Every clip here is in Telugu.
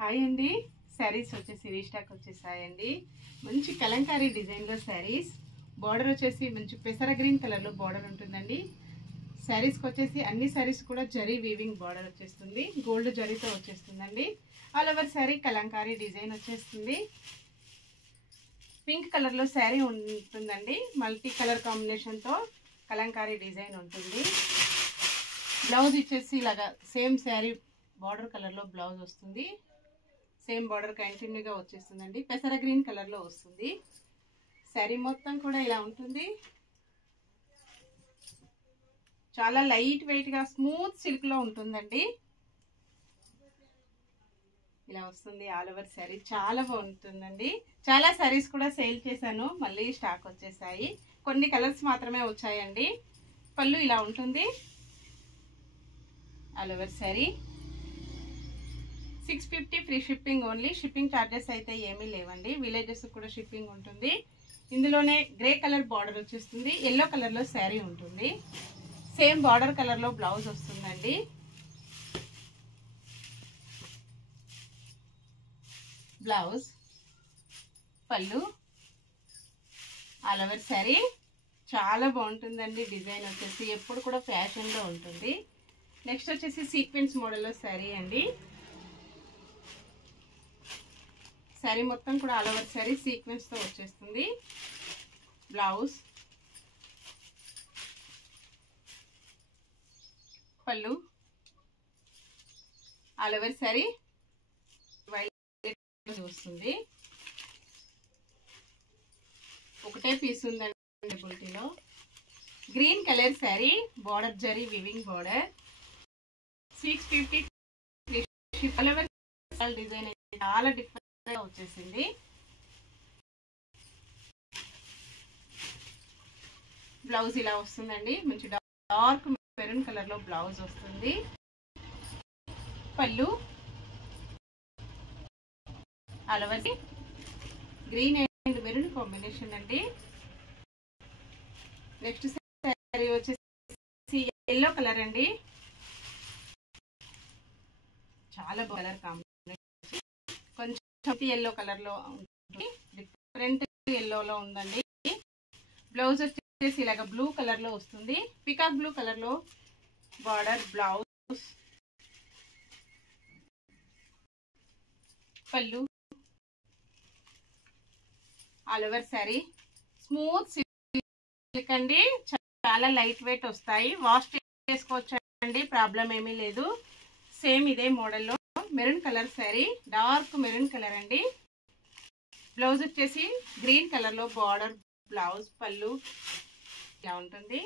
హాయ్ అండి, శారీస్ వచ్చేసి రీస్టాక్ వచ్చేసాయండి. మంచి కలంకారీ డిజైన్లో శారీస్. బార్డర్ వచ్చేసి మంచి పెసర గ్రీన్ కలర్లో బార్డర్ ఉంటుందండి. శారీస్కి వచ్చేసి అన్ని శారీస్ కూడా జరీ వీవింగ్ బార్డర్ వచ్చేస్తుంది, గోల్డ్ జరీతో వచ్చేస్తుందండి. All over sari Kalamkari design వచ్చేస్తుంది. పింక్ కలర్లో శారీ ఉంటుందండి. మల్టీ కలర్ కాంబినేషన్తో కలంకారీ డిజైన్ ఉంటుంది. బ్లౌజ్ ఇచ్చేసి ఇలాగా సేమ్ శారీ బార్డర్ కలర్లో బ్లౌజ్ వస్తుంది. సేమ్ బార్డర్ కంటిన్యూగా వచ్చేస్తుందండి. పెసర గ్రీన్ కలర్లో వస్తుంది. శారీ మొత్తం కూడా ఇలా ఉంటుంది. చాలా లైట్ వెయిట్గా స్మూత్ సిల్క్లో ఉంటుందండి. ఇలా వస్తుంది ఆల్ ఓవర్ శారీ. చాలా బాగుంటుందండి. చాలా శారీస్ కూడా సేల్ చేశాను, మళ్ళీ స్టాక్ వచ్చేసాయి. కొన్ని కలర్స్ మాత్రమే వచ్చాయండి. పళ్ళు ఇలా ఉంటుంది. All over sari 650 free shipping only. Shipping charges అయితే ఏమీ లేవండి. విలేజెస్ కూడా షిప్పింగ్ ఉంటుంది. ఇందులోనే గ్రే కలర్ బార్డర్ వచ్చేస్తుంది. ఎల్లో కలర్లో శారీ ఉంటుంది. సేమ్ బార్డర్ కలర్లో బ్లౌజ్ వస్తుందండి. బ్లౌజ్, పళ్ళు, ఆల్ ఓవర్ శారీ. చాలా బాగుంటుందండి. డిజైన్ వచ్చేసి ఎప్పుడు కూడా ఫ్యాషన్లో ఉంటుంది. నెక్స్ట్ వచ్చేసి సీక్వెన్స్ మోడల్లో శారీ అండి. శారీ మొత్తం కూడా ఆల్ ఓవర్ శారీ సీక్వెన్స్తో వచ్చేస్తుంది. బ్లౌజ్, పళ్ళు, ఆల్ ఓవర్ శారీ వైట్ వస్తుంది. ఒకటే పీస్ ఉందండి బుల్టీలో. Green colour sari, border zari weaving border. 650 all over design చాలా డిఫరెంట్ వచ్చేసింది. బ్లౌజ్ ఇలా వస్తుందండి. మంచి డార్క్ మెరూన్ కలర్ లో బ్లౌజ్ వస్తుంది. పళ్ళు, all over green and maroon combination అండి. నెక్స్ట్ శారీ వచ్చేసి ఎల్లో కలర్ అండి. చాలా కలర్ కాంబినేషన్. కొంచెం ఎల్లో కలర్ లో ఉంటుంది. డిఫరెంట్ ఎల్లోలో ఉందండి. బ్లౌజ్ వచ్చేసి ఇలాగ బ్లూ కలర్ లో వస్తుంది. పికాక్ బ్లూ కలర్ లో బార్డర్, బ్లౌజ్, పళ్ళు, all over sari smooth silk అండి. చాలా లైట్ వెయిట్ వస్తాయి. వాష్ చేసుకోవచ్చు అండి, ప్రాబ్లం ఏమీ లేదు. సేమ్ ఇదే మోడల్లో maroon colour sari, dark maroon colour అండి. బ్లౌజ్ వచ్చేసి గ్రీన్ కలర్ లో బార్డర్, బ్లౌజ్, పళ్ళు ఇలా ఉంటుంది.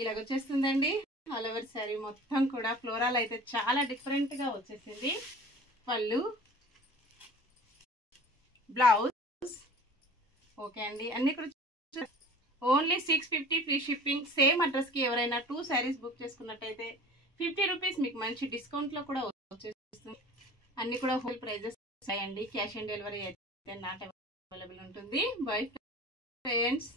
ఇలాగొచ్చేస్తుందండి ఆల్ ఓవర్ శారీ మొత్తం కూడా. ఫ్లోరల్ అయితే చాలా డిఫరెంట్ గా వచ్చేసింది. పళ్ళు, బ్లౌజ్. ఓకే అండి, అన్ని కూడా only 650 free shipping. Same address కి ఎవరైనా 2 శారీస్ బుక్ చేసుకున్నట్టయితే 50 రూపీస్ మీకు మంచి డిస్కౌంట్ లో కూడా వచ్చేస్తుంది. అన్ని కూడా హోల్ ప్రైజెస్ అండి. క్యాష్ ఆన్ డెలివరీ అయితే నాట్ అవైలబుల్ ఉంటుంది. Bye friends.